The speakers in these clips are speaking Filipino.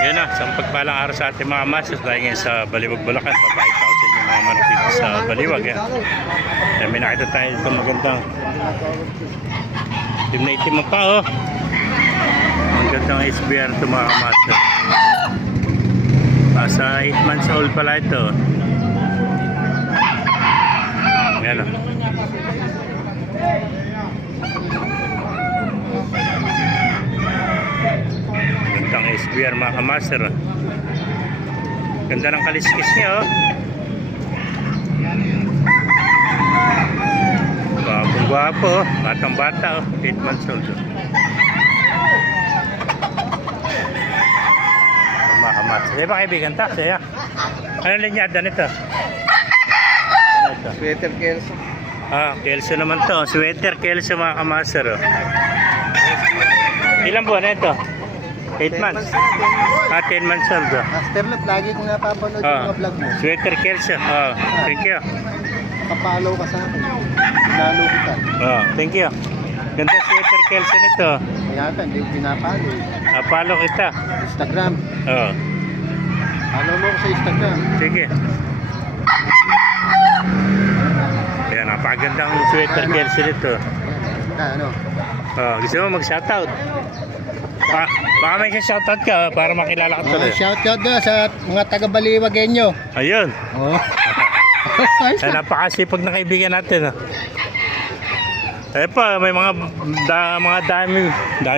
Yun na, sa pagpalang araw sa ating mga masters dahil ngayon sa Baliwag, Bulacan. Papakita ko sa inyo mga manok dito sa Baliwag. Yan. May nakita tayo dito magandang team na itim pa, oh. Magandang SBR ito mga masters. Sa 8 months old pala ito. Yan, oh. Gandang SBR mga kamaster. Ganda ng kaliskis niya, oh. Gwapo, oh. Batang bata, oh. 8 months old, oh. Mga kamaster. Diba kaibigan ta? Saya. Ano linyada nito? Sweater Kelso. Kelso naman to. Sweater Kelso mga kamaster, oh. Ilang buwan na ito? 8 months. 10 months old. Master Love, lagi ko nga papanood yung mga vlog mo. Sweater Kelso. Thank you. Kapalaw ka sa akin. Lalo kita. Thank you. Ganda sweater Kelso nito. Kaya ka, hindi ko pinapalo. Follow kita. Instagram. Follow mo ko sa Instagram. Sige. Ayan, napakagandang sweater Kelso nito. Ano? Gusto mo mag-shoutout? Baka may shoutout ka para makilala ka tuloy. Shoutout na sa mga taga-Baliwagenyo. Ayun. Ayos na. Napakasipag na kaibigan natin. Pa, may mga dami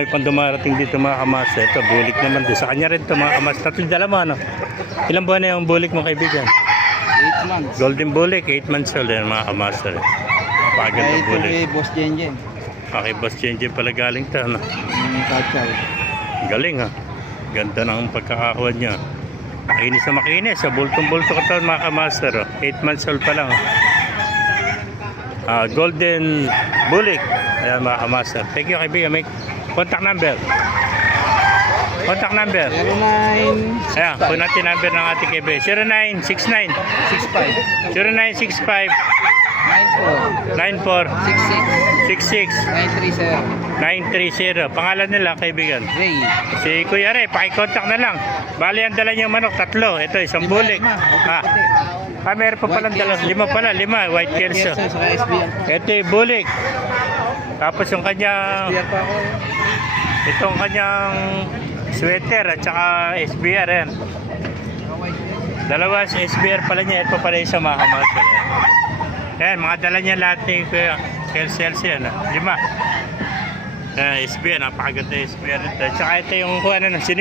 pang dumarating dito mga kamas. Ito, bulik naman din. Sa kanya rin ito mga kamas. Tatlong dala mo, ano? Ilang buwan na yung bulik mo kaibigan? 8 months. Golden bulik, 8 months old yan mga kamas. Napakagandang bulik. Kay Boss Jenjen. Okay, Boss Jenjen pala galing ito, ano? Galing, ha? Ganda ng pagkakakuha niya. Makinis na makinis. Sa bultong-bulto ka taon mga kamaster. 8 months old pa lang. Golden bulik. Ayan mga kamaster. Thank you kaibigan. May contact number. Contact number. 09. Ayan, kung natin number ng ating kaibigan. 0969 0965 94 66 930. Pangalan nila kaibigan. Ray. Si Kuya Ray, pakikontak na lang. Bali ang dala niyo manok, 3. Ito, isang bulik. Meron pa palang dala. 5 pala, 5. White Kelso. Ito yung bulik. Tapos yung kanyang itong kanyang sweater at saka SBR yan. Dalawa sa SBR pala niya. Ito pala isa mga kamasal. Yan, mga dala niya lahat ni Kuya Kelso yan. 5. SBR, napakaganda SBR ito. At saka ito yung kuha na